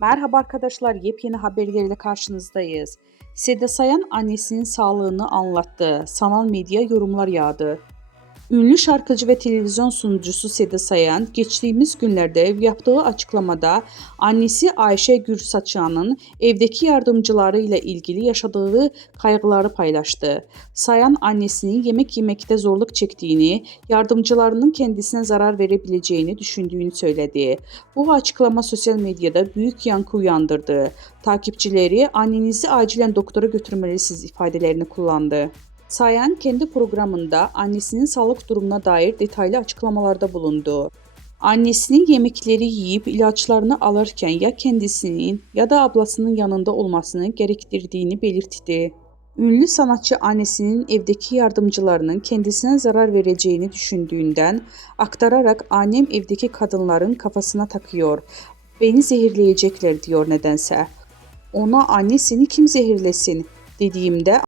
Merhaba arkadaşlar, yepyeni haberlerle karşınızdayız. Seda Sayan annesinin sağlığını anlattı. Sanal medya yorumlar yağdı. Ünlü şarkıcı ve televizyon sunucusu Seda Sayan geçtiğimiz günlerde yaptığı açıklamada annesi Ayşe Gürsaçyan'ın evdeki yardımcıları ile ilgili yaşadığı kaygıları paylaştı. Sayan annesinin yemek yemekte zorluk çektiğini, yardımcılarının kendisine zarar verebileceğini düşündüğünü söyledi. Bu açıklama sosyal medyada büyük yankı uyandırdı. Takipçileri annenizi acilen doktora götürmelisiniz ifadelerini kullandı. Sayan kendi programında annesinin sağlık durumuna dair detaylı açıklamalarda bulundu. Annesinin yemekleri yiyip ilaçlarını alırken ya kendisinin ya da ablasının yanında olmasını gerektirdiğini belirtti. Ünlü sanatçı annesinin evdeki yardımcılarının kendisine zarar vereceğini düşündüğünden aktararak annem evdeki kadınların kafasına takıyor. Beni zehirleyecekler diyor nedense. Ona anne seni kim zehirlesin dediğimde